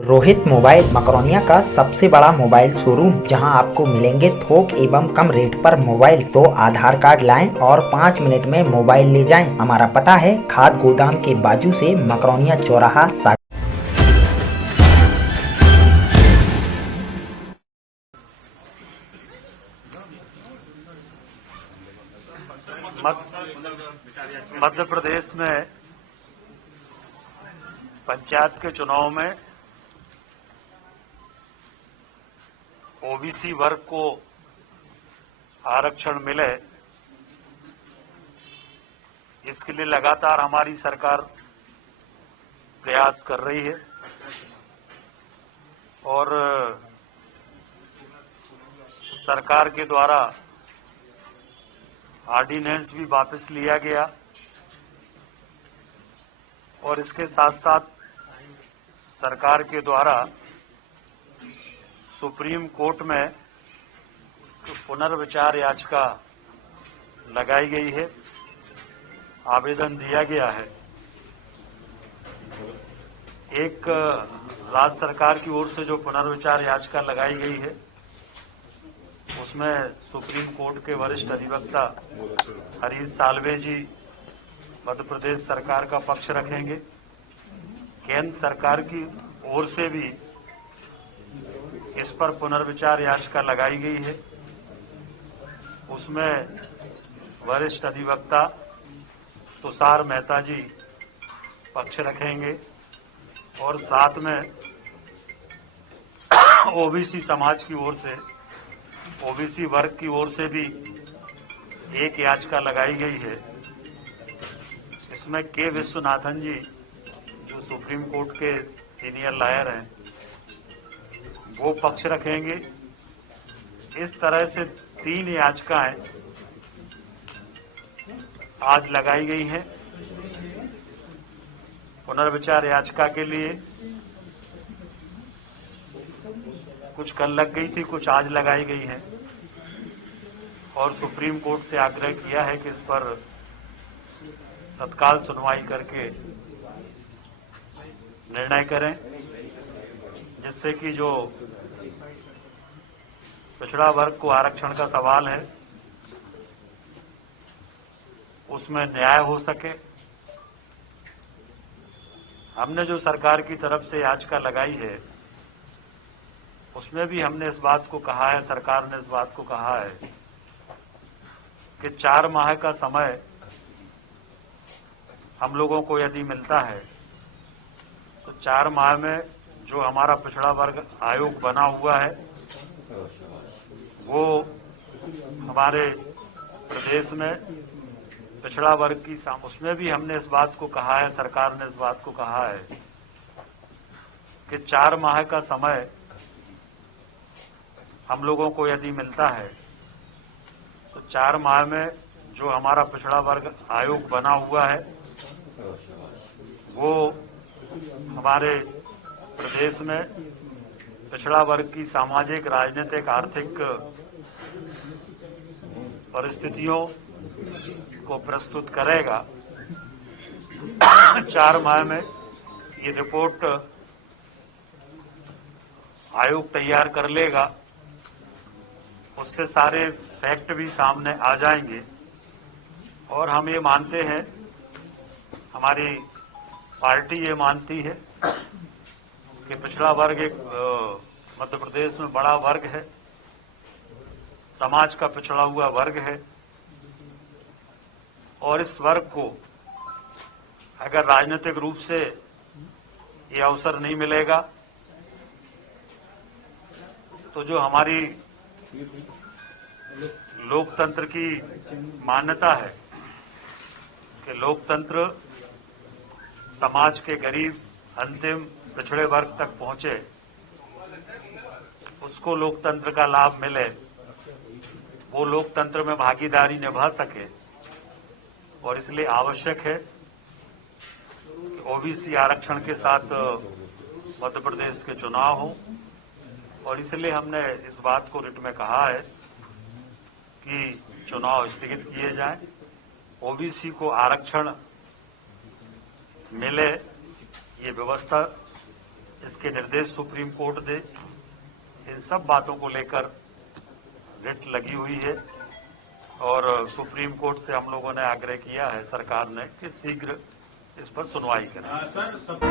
Rohit mobile Makronia का सबसे बड़ा मोबाइल शोरूम, जहां आपको मिलेंगे थोक एवं कम रेट पर मोबाइल। तो आधार कार्ड लाएं और 5 मिनट में मोबाइल ले जाएं। हमारा पता है खाद गोदाम के बाजू से, मकरोनिया चौराहा। मध्य प्रदेश में पंचायत के चुनाव में ओबीसी वर्ग को आरक्षण मिले, इसके लिए लगातार हमारी सरकार प्रयास कर रही है और सरकार के द्वारा ऑर्डिनेंस भी वापस लिया गया और इसके साथ साथ सरकार के द्वारा सुप्रीम कोर्ट में पुनर्विचार याचिका लगाई गई है, आवेदन दिया गया है। एक राज्य सरकार की ओर से जो पुनर्विचार याचिका लगाई गई है, उसमें सुप्रीम कोर्ट के वरिष्ठ अधिवक्ता हरीश साल्वे जी मध्य प्रदेश सरकार का पक्ष रखेंगे। केंद्र सरकार की ओर से भी इस पर पुनर्विचार याचिका लगाई गई है, उसमें वरिष्ठ अधिवक्ता तुषार मेहता जी पक्ष रखेंगे और साथ में ओबीसी समाज की ओर से, ओबीसी वर्ग की ओर से भी एक याचिका लगाई गई है। इसमें के विश्वनाथन जी, जो सुप्रीम कोर्ट के सीनियर लॉयर हैं, वो पक्ष रखेंगे। इस तरह से 3 याचिकाएं आज लगाई गई हैं। पुनर्विचार याचिका के लिए कुछ कल लग गई थी, कुछ आज लगाई गई हैं और सुप्रीम कोर्ट से आग्रह किया है कि इस पर तत्काल सुनवाई करके निर्णय करें, जिससे कि जो पिछड़ा वर्ग को आरक्षण का सवाल है उसमें न्याय हो सके। हमने जो सरकार की तरफ से याचिका लगाई है उसमें भी हमने इस बात को कहा है, सरकार ने इस बात को कहा है कि 4 माह का समय हम लोगों को यदि मिलता है तो 4 माह में जो हमारा पिछड़ा वर्ग आयोग बना हुआ है वो हमारे प्रदेश में पिछड़ा वर्ग की उसमें भी हमने इस बात को कहा है, सरकार ने इस बात को कहा है कि 4 माह का समय हम लोगों को यदि मिलता है तो 4 माह में जो हमारा पिछड़ा वर्ग आयोग बना हुआ है वो हमारे प्रदेश में पिछड़ा वर्ग की सामाजिक, राजनीतिक, आर्थिक परिस्थितियों को प्रस्तुत करेगा। 4 माह में ये रिपोर्ट आयोग तैयार कर लेगा, उससे सारे फैक्ट भी सामने आ जाएंगे और हम ये मानते हैं, हमारी पार्टी ये मानती है कि पिछड़ा वर्ग एक मध्य प्रदेश में बड़ा वर्ग है, समाज का पिछड़ा हुआ वर्ग है और इस वर्ग को अगर राजनीतिक रूप से ये अवसर नहीं मिलेगा तो जो हमारी लोकतंत्र की मान्यता है कि लोकतंत्र समाज के गरीब, अंतिम पिछड़े वर्ग तक पहुंचे, उसको लोकतंत्र का लाभ मिले, वो लोकतंत्र में भागीदारी निभा सके और इसलिए आवश्यक है कि ओबीसी आरक्षण के साथ मध्य प्रदेश के चुनाव हो और इसलिए हमने इस बात को रिट में कहा है कि चुनाव स्थगित किए जाएं, ओबीसी को आरक्षण मिले, ये व्यवस्था इसके निर्देश सुप्रीम कोर्ट दे। इन सब बातों को लेकर रिट लगी हुई है और सुप्रीम कोर्ट से हम लोगों ने आग्रह किया है सरकार ने कि शीघ्र इस पर सुनवाई करें।